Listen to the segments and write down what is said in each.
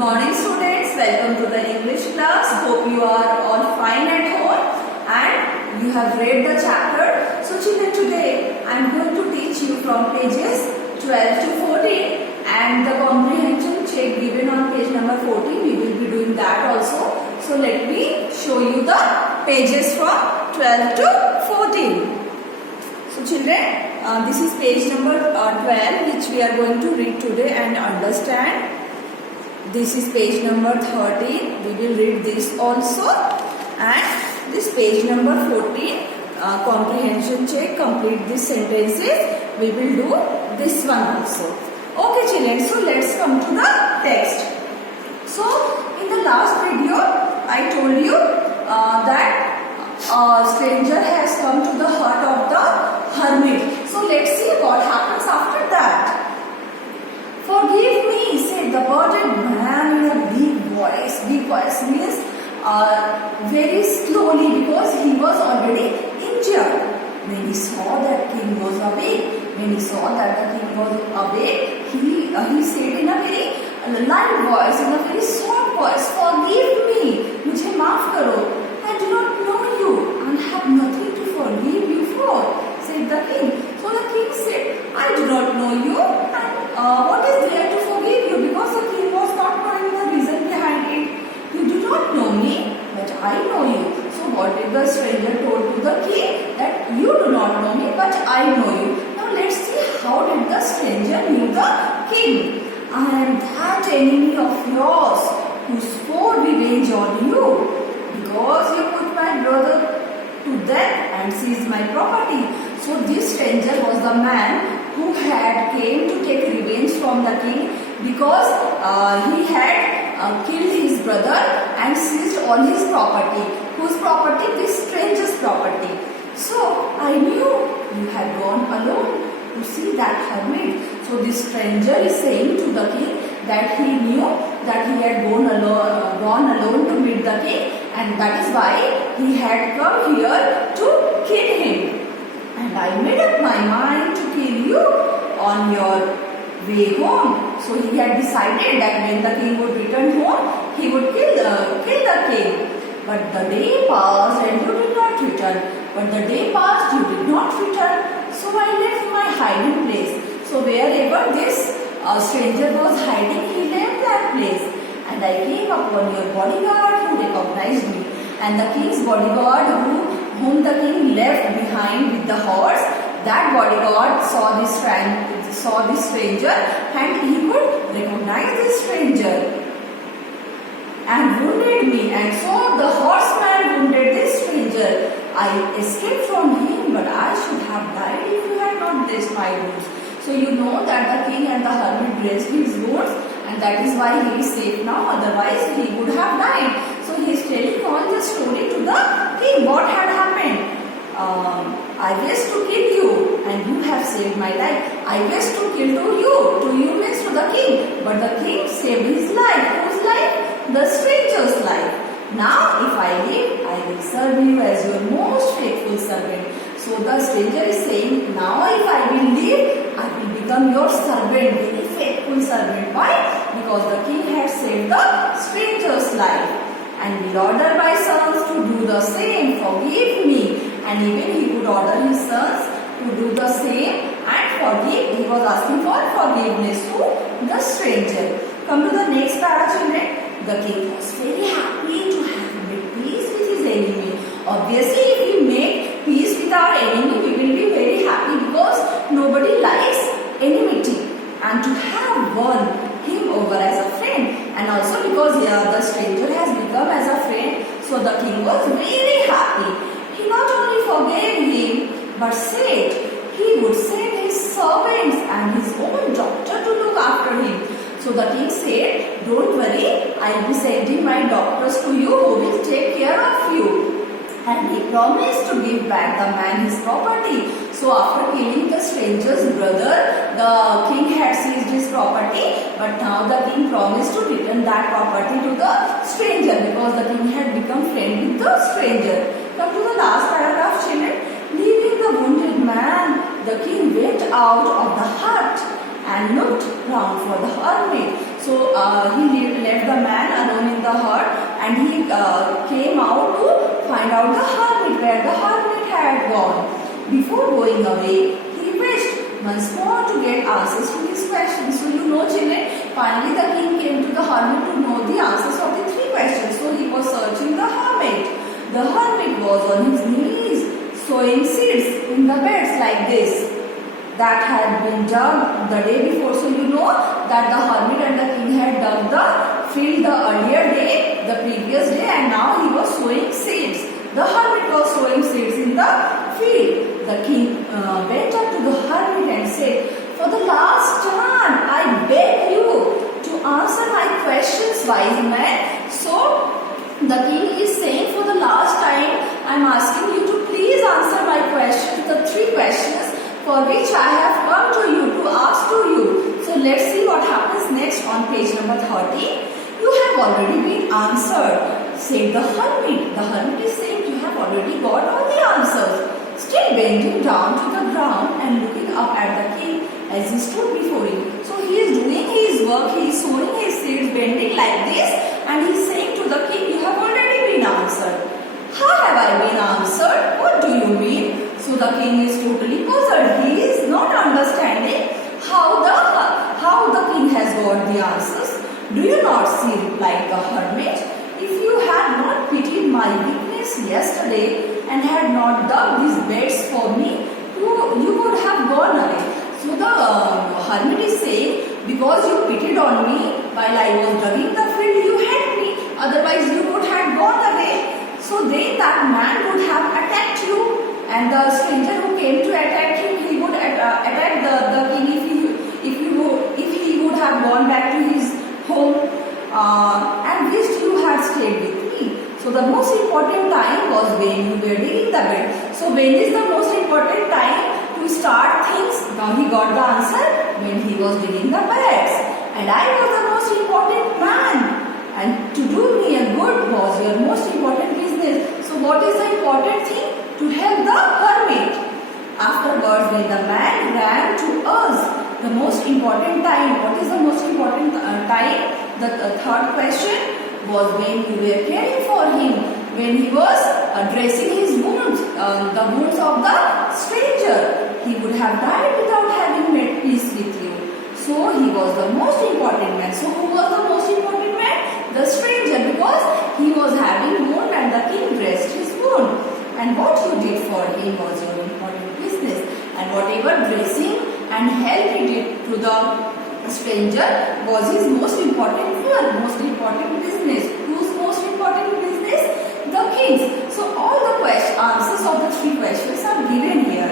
morning students, welcome to the English class. Hope you are all fine at home and you have read the chapter. So children, today I am going to teach you from pages 12 to 14 and the comprehension check given on page number 14. We will be doing that also. So let me show you the pages from 12 to 14. So children, this is page number 12 which we are going to read today and understand. This is page number 13. We will read this also. And this page number 14, comprehension check, complete these sentences. We will do this one also. Okay children, so let's come to the text. So in the last video, I told you that a stranger has come to the hut of the hermit. So let's see what happens after that. Forgive me, said the bearded man in a big voice. Big voice means very slowly because he was already injured. When he saw that king was awake, he said in a very light voice, in a very soft voice, forgive me, मुझे माफ करो. I do not know you and have nothing to forgive you for, said the king. So the king said, I do not know you and what is there to forgive you? Because the king was not knowing the reason behind it. You do not know me, but I know you. So what did the stranger told to the king? That you do not know me, but I know you. Now let's see how did the stranger knew the king. I am that enemy of yours who swore revenge on you because you put my brother to death and seized my property. So this stranger was the man who had came to take revenge from the king because he had killed his brother and seized all his property. Whose property? This stranger's property. So I knew you had gone alone to see that hermit. So this stranger is saying to the king that he knew that he had gone alone to meet the king, and that is why he had come here to kill him. And I made up my mind to kill you on your way home. So he had decided that when the king would return home, he would kill the king. But the day passed and you did not return. So I left my hiding place. So wherever this stranger was hiding, he left that place. And I came upon your bodyguard who recognized me. And the king's bodyguard whom the king left behind with the horse, that bodyguard saw this stranger and he could recognize this stranger and wounded me, and so the horseman wounded this stranger. I escaped from him, but I should have died if you had not dressed my wounds. So you know that the king and the hermit dressed his wounds, and that is why he is safe now, otherwise he would have died. So he is telling all the story to the king. What had happened? I wish to kill you and you have saved my life. I wish to kill to you means to the king. But the king saved his life. Whose life? The stranger's life. Now if I live, I will serve you as your most faithful servant. So the stranger is saying, now if I will live, I will become your servant, very faithful servant. Why? Because the king had saved the stranger's life. And will order my sons to do the same, forgive me. And even he could order his sons to do the same and forgive. He was asking for forgiveness to the stranger. Come to the next para, children. The king was very happy to have made peace with his enemy. Obviously, if we make peace with our enemy, we will be very happy because nobody likes enmity. And to have won him over as a friend, and also because the stranger has become as a friend, so the king was very happy. He not only forgave him, but said he would send his servants and his own doctor to look after him. So the king said, don't worry, I will be sending my doctors to you who will take care of you. And he promised to give back the man his property. So after killing the stranger's brother, the king had seized his property, but now the king promised to return that property to the stranger because the king had become friend with the stranger. Come to the last paragraph, children. Leaving the wounded man, the king went out of the hut and looked round for the hermit. So he left the find out the hermit, where the hermit had gone. Before going away, he wished once more to get answers to his questions. So you know, children, finally the king came to the hermit to know the answers of the 3 questions. So he was searching the hermit. The hermit was on his knees, sowing seeds in the beds like this that had been dug the day before. So you know that the hermit and the king had dug the field the earlier day, the previous day, and now he was sowing seeds. The hermit was sowing seeds in the field. The king went up to the hermit and said, "For the last time, I beg you to answer my questions, wise man." So the king is saying, for the last time, I am asking you to please answer my questions, the 3 questions for which I have come to you to ask to you. So let's see what happens next on page number 30. "You have already been answered," said the hermit. The hermit is saying, you have already got all the answers. Still bending down to the ground and looking up at the king as he stood before him. So he is doing his work, he is sowing his seeds, bending like this, and he is saying to the king, you have already been answered. "How have I been answered? What do you mean?" So the king is totally puzzled. He is not understanding how the king has got the answers. "Do you not see," replied the hermit, "if you had not pitied my weakness yesterday and had not dug these beds for me, you would have gone away." So the hermit is saying, because you pitied on me while I was digging the field, you helped me. Otherwise you would have gone away. So then that man would have attacked you, and the stranger who came to attack him, he would attack the king if he would have gone back to his home and wished you had stayed with me. So the most important time was when you were digging the bed. So when is the most important time to start things? Now he got the answer when he was digging the beds. "And I was the most important man, and to do me a good was your most important business." So what is the important thing? To help the hermit. Afterwards, when the man ran to us, the most important time. What is the most important time? The 3rd question was when you were caring for him, when he was dressing his wounds, the wounds of the stranger. He would have died without having made peace with you. So he was the most important man. So who was the most important man? The stranger, because he was having wound and the king dressed his wound. And what you did for him was your important business. And whatever dressing and help he did to the stranger was his most important work, most important business. Whose most important business? The king's. So all the answers of the 3 questions are given here.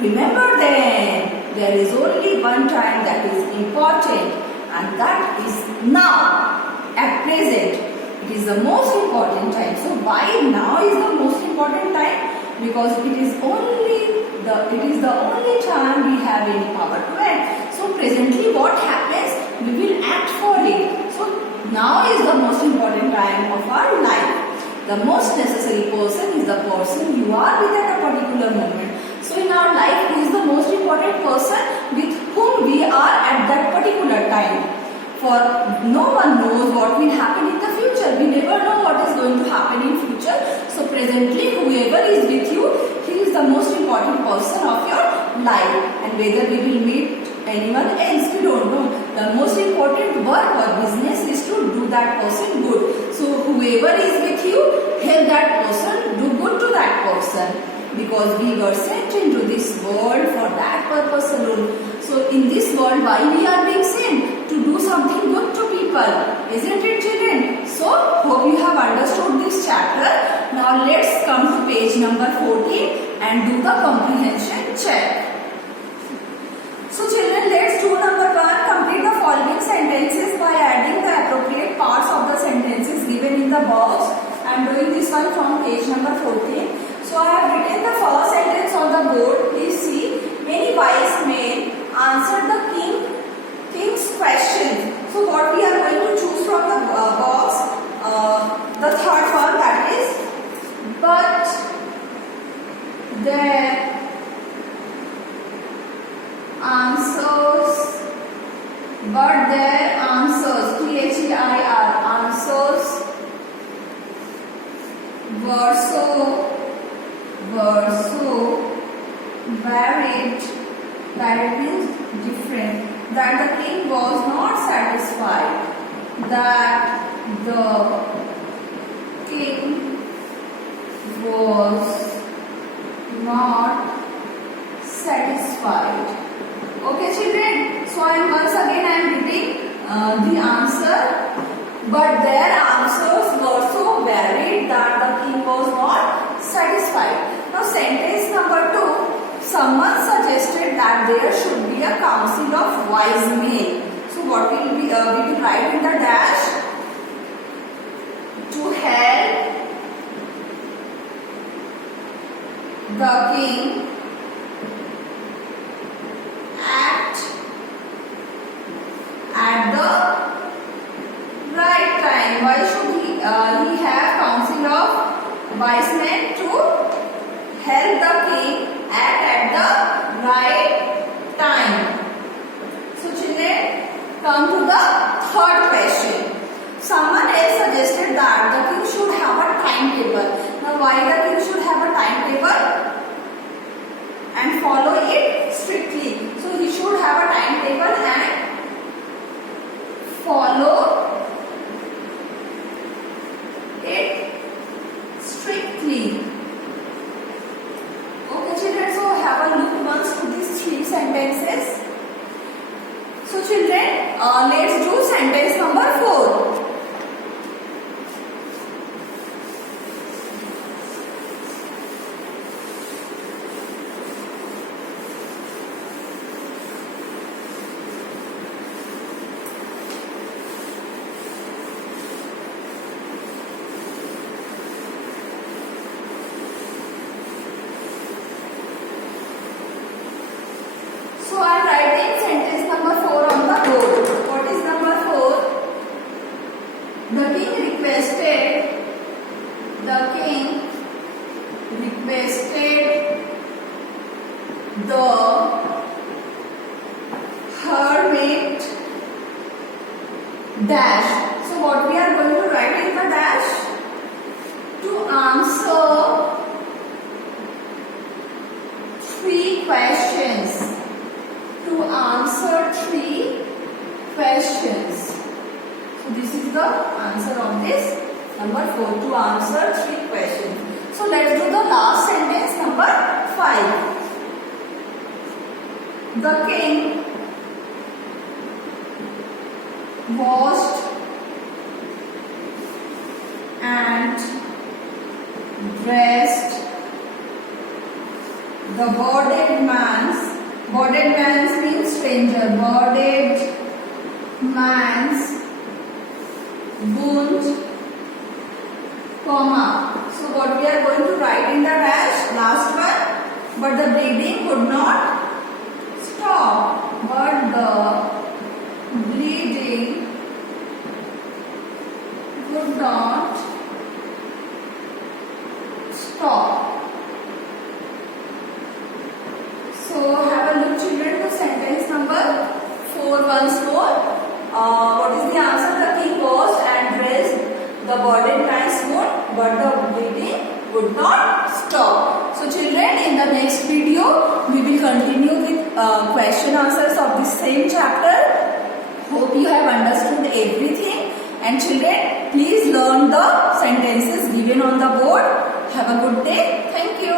Remember then, there is only one time that is important, and that is now, at present. It is the most important time. So why now is the most important time? Because it is the only time we have any power to act. So presently what happens? We will act for it. So now is the most important time of our life. The most necessary person is the person you are with at a particular moment. So in our life, who is the most important person with whom we are at that particular time? For no one knows what will happen in the future. We never know what is going to happen in future. So presently, whoever is with you, he is the most important person of your life. And whether we will meet anyone else, we don't know. The most important work or business is to do that person good. So whoever is with you, help that person, do good to that person. Because we were sent into this world for that purpose alone. So in this world, why we are being sent? To do something good to people. Isn't it, children? So, hope you have understood this chapter. Now let's come to page number 14 and do the comprehension check. So children, let's do number 1. Complete the following sentences by adding the appropriate parts of the sentences given in the box. I am doing this one from page number 14. So I have written the first sentence on the board. Please see. Any wise man answered the king's question. So what we are going to choose from the box, the 3rd one, that is, but their answers, THEIR, answers were so varied. Varied means different. That the king was not satisfied. That the king was not satisfied. Okay, children. So once again I am reading the answer. But their answers were so varied that the king was not satisfied. Now sentence number 2. Someone suggested that there should be a council of wise men. So what will be? We will write in the dash to help the king act at the right time. Why should he have council of wise men? To help the king act at the right time. So children, come to the third question. Someone else suggested that the king should have a timetable. Now why the king should have a timetable? And follow it strictly. So he should have a timetable and follow it strictly. Okay children, so have a look once to these 3 sentences. So children, let's do sentence number 4. So I am writing sentence number 4 on the board. What is number 4? The king requested the hermit dash. So what we are going to write in the dash? To answer 3 questions. To answer 3 questions. So this is the answer of this number 4. To answer 3 questions. So let's do the last sentence number 5. The king washed and dressed the bearded man's means stranger. Bearded man's wound, comma. So what we are going to write in the dash? Last one. But the bleeding could not stop. But the bleeding could not stop. So have a look children to sentence number 4 once more. What is the answer? The king washed and dressed the bearded man's wound, but the bleeding would not stop. So children, in the next video we will continue with question answers of the same chapter. Hope you have understood everything. And children, please learn the sentences given on the board. Have a good day. Thank you.